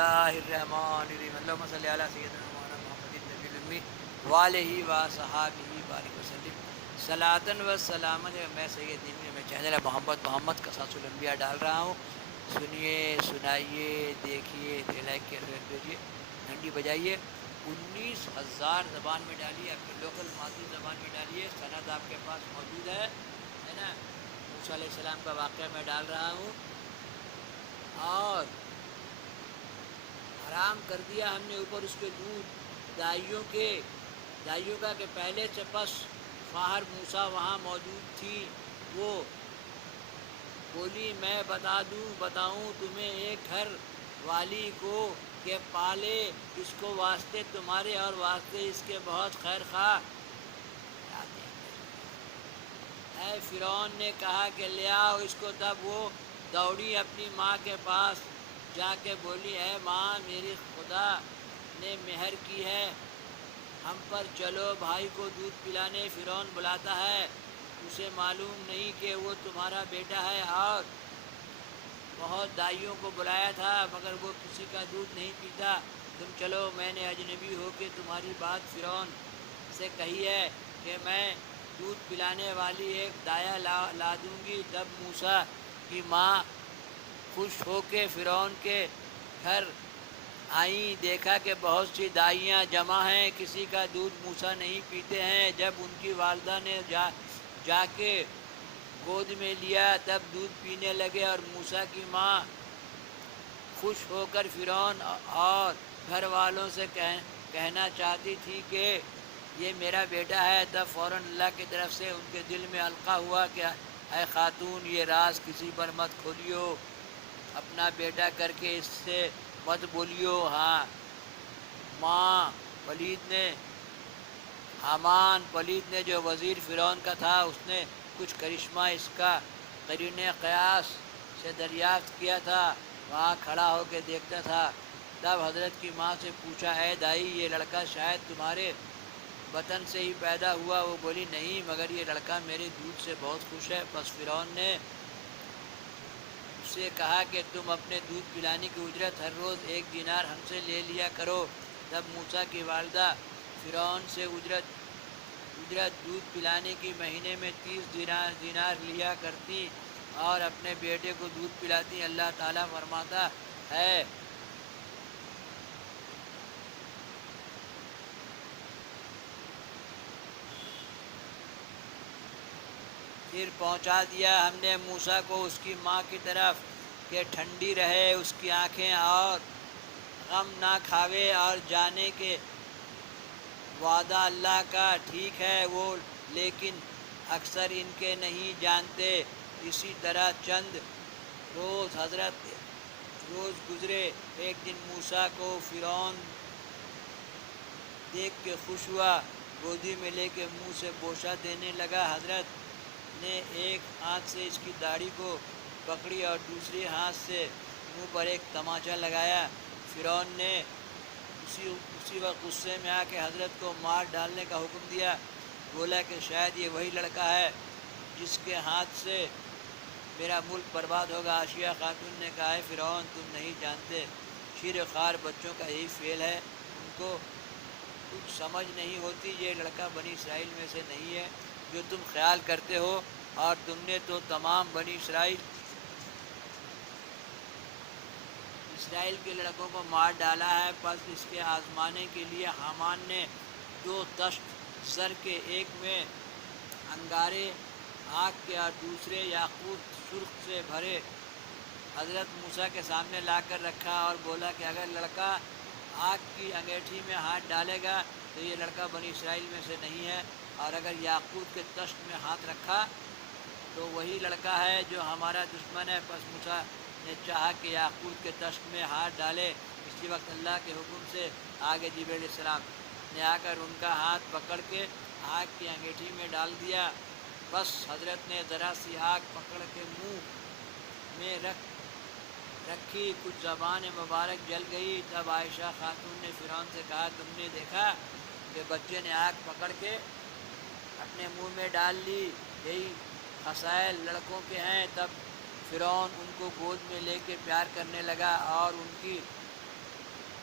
اللہ الرحمن الرحیم اللہم صلی علی سیدنا مولانا محمد النبی الامی وآلہ وصحابہ بارک وسلم صلاۃً و سلامت۔ میں سید دین میں چینل محمد قصص الانبیاء ڈال رہا ہوں، سنیے سنائیے دیکھیے، لائک کے بھیجیے، گھنٹی بجائیے، 19,000 زبان میں ڈالیے، اپنی لوکل مادری زبان میں ڈالیے، سند آپ کے پاس موجود ہے نا۔ موسیٰ علیہ السلام کا واقعہ میں ڈال رہا ہوں، اور حرام کر دیا ہم نے اوپر اس کے دودھ دائیوں کا کہ پہلے سے پس خواہر موسیٰ وہاں موجود تھی، وہ بولی میں بتاؤں تمہیں ایک گھر والی کو کہ پالے اس کو واسطے تمہارے اور واسطے اس کے بہت خیر خواہ۔ اے فرعون نے کہا کہ لے آؤ اس کو، تب وہ دوڑی اپنی ماں کے پاس جا کے بولی اے ماں میری خدا نے مہر کی ہے ہم پر، چلو بھائی کو دودھ پلانے۔ فرعون بلاتا ہے، اسے معلوم نہیں کہ وہ تمہارا بیٹا ہے، اور بہت دائیوں کو بلایا تھا مگر وہ کسی کا دودھ نہیں پیتا۔ تم چلو، میں نے اجنبی ہو کے تمہاری بات فرعون سے کہی ہے کہ میں دودھ پلانے والی ایک دایا لا دوں گی۔ تب موسیٰ کی ماں خوش ہو کے فرعون کے گھر آئیں، دیکھا کہ بہت سی دائیاں جمع ہیں، کسی کا دودھ موسیٰ نہیں پیتے ہیں۔ جب ان کی والدہ نے جا کے گود میں لیا تب دودھ پینے لگے، اور موسیٰ کی ماں خوش ہو کر فرعون اور گھر والوں سے کہنا چاہتی تھی کہ یہ میرا بیٹا ہے، تب فوراً اللہ کی طرف سے ان کے دل میں القاء ہوا کہ اے خاتون یہ راز کسی پر مت کھولیو، اپنا بیٹا کر کے اس سے مت بولیو۔ ہاں ماں حامان پلید نے جو وزیر فرعون کا تھا، اس نے کچھ کرشمہ اس کا قرین قیاس سے دریافت کیا تھا، وہاں کھڑا ہو کے دیکھتا تھا۔ تب حضرت کی ماں سے پوچھا اے دائی یہ لڑکا شاید تمہارے بطن سے ہی پیدا ہوا؟ وہ بولی نہیں، مگر یہ لڑکا میرے دودھ سے بہت خوش ہے۔ پس فرعون نے اس سے کہا کہ تم اپنے دودھ پلانے کی اجرت ہر روز 1 دینار ہم سے لے لیا کرو۔ تب موسیٰ کی والدہ فرعون سے اجرت دودھ پلانے کی مہینے میں 30 دینار لیا کرتی اور اپنے بیٹے کو دودھ پلاتی۔ اللہ تعالیٰ فرماتا ہے پھر پہنچا دیا ہم نے موسیٰ کو اس کی ماں کی طرف کہ ٹھنڈی رہے اس کی آنکھیں اور غم نہ کھاوے، اور جانے کہ وعدہ اللہ کا ٹھیک ہے وہ لیکن اکثر ان کے نہیں جانتے۔ اسی طرح چند روز گزرے، ایک دن موسیٰ کو فرعون دیکھ کے خوش ہوا، گودی میں لے کے منہ سے بوسہ دینے لگا۔ حضرت نے ایک ہاتھ سے اس کی داڑھی کو پکڑی اور دوسری ہاتھ سے منہ پر ایک تماچا لگایا۔ فرعون نے اسی وقت غصے میں آ کے حضرت کو مار ڈالنے کا حکم دیا، بولا کہ شاید یہ وہی لڑکا ہے جس کے ہاتھ سے میرا ملک برباد ہوگا۔ آسیہ خاتون نے کہا ہے فرعون تم نہیں جانتے، شیر خوار بچوں کا یہی فعل ہے، ان کو کچھ سمجھ نہیں ہوتی، یہ لڑکا بنی اسرائیل میں سے نہیں ہے جو تم خیال کرتے ہو، اور تم نے تو تمام بنی اسرائیل کے لڑکوں کو مار ڈالا ہے۔ پس اس کے آزمانے کے لیے حامان نے 2 تشت زر کے، ایک میں انگارے آگ کے اور دوسرے یاقوت سرخ سے بھرے، حضرت موسیٰ کے سامنے لا کر رکھا اور بولا کہ اگر لڑکا آگ کی انگیٹھی میں ہاتھ ڈالے گا تو یہ لڑکا بنی اسرائیل میں سے نہیں ہے، اور اگر یاقوت کے تشت میں ہاتھ رکھا تو وہی لڑکا ہے جو ہمارا دشمن ہے۔ پس موسیٰ نے چاہا کہ یاقوت کے تشت میں ہاتھ ڈالے، اسی وقت اللہ کے حکم سے آگے جبریل علیہ السلام نے آ کر ان کا ہاتھ پکڑ کے آگ کی انگیٹھی میں ڈال دیا۔ بس حضرت نے ذرا سی آگ پکڑ کے منہ میں رکھی، کچھ زبان مبارک جل گئی۔ تب عائشہ خاتون نے فرعون سے کہا تم نے دیکھا کہ بچے نے آگ پکڑ کے اپنے منہ میں ڈال لی، یہی خصائل لڑکوں کے ہیں۔ تب فرعون ان کو گود میں لے کے پیار کرنے لگا اور ان کی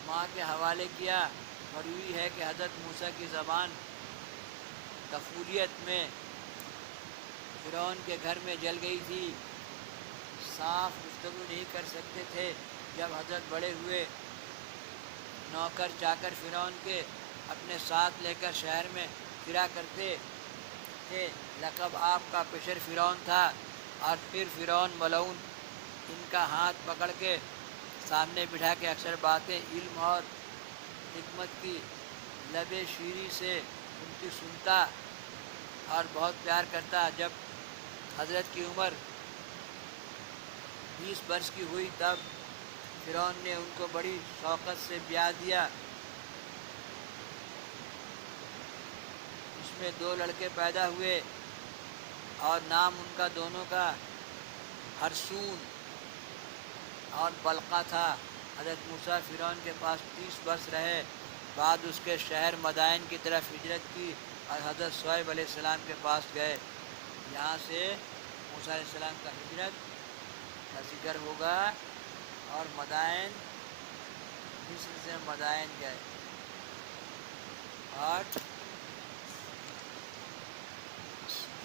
ماں کے حوالے کیا۔ مروی ہے کہ حضرت موسیٰ کی زبان طفولیت میں فرعون کے گھر میں جل گئی تھی، صاف گفتگو نہیں کر سکتے تھے۔ جب حضرت بڑے ہوئے، نوکر چاکر فرعون کے اپنے ساتھ لے کر شہر میں پھرا کرتے تھے۔ لقب آپ کا پشر فرعون تھا، اور پھر فرعون ملعون ان کا ہاتھ پکڑ کے سامنے بٹھا کے اکثر باتیں علم اور حکمت کی لب شیری سے ان کی سنتا اور بہت پیار کرتا۔ جب حضرت کی عمر 20 برس کی ہوئی تب فرعون نے ان کو بڑی شوقت سے بیاہ دیا۔ اس میں 2 لڑکے پیدا ہوئے اور نام ان کا دونوں کا ہرسون اور بلقا تھا۔ حضرت موسیٰ فرعون کے پاس 30 برس رہے، بعد اس کے شہر مدائن کی طرف ہجرت کی اور حضرت شعیب علیہ السلام کے پاس گئے۔ یہاں سے موسیٰ علیہ السلام کا ہجرت کا ذکر ہوگا، اور مدائن مصر سے مدائن گئے۔ پارٹ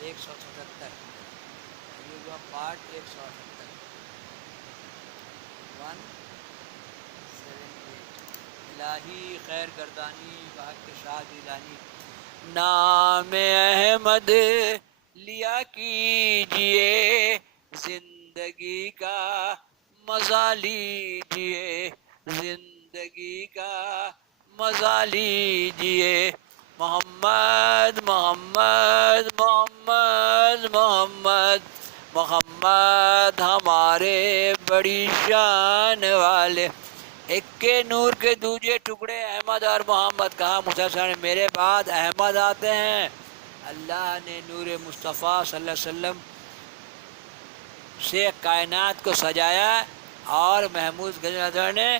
177، یہ ہوا پارٹ 177 178۔ الہی خیر گردانی بحق شاد الہی، نام احمد لیا کیجئے، زندگی کا مزہ لیجئے، زندگی کا مزہ لیجئے۔ محمد محمد محمد محمد محمد ہمارے بڑی شان والے، ایک کے نور کے دوجے ٹکڑے احمد اور محمد۔ کہا موسیٰ علیہ السلام نے میرے بعد احمد آتے ہیں۔ اللہ نے نور مصطفیٰ صلی اللہ علیہ وسلم سے کائنات کو سجایا، اور محمود غنی نظر نے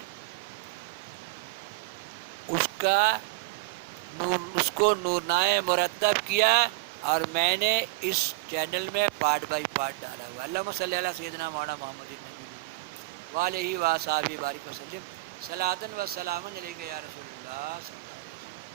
اس کو نورنائے مرتب کیا، اور میں نے اس چینل میں پارٹ بائی پارٹ ڈالا ہوا۔ اللہم صلی علی سیدنا مولانا محمد النبی وآلہ وصحبہ بارک وسلم، صلاۃ و سلام علیک یا رسول اللہ۔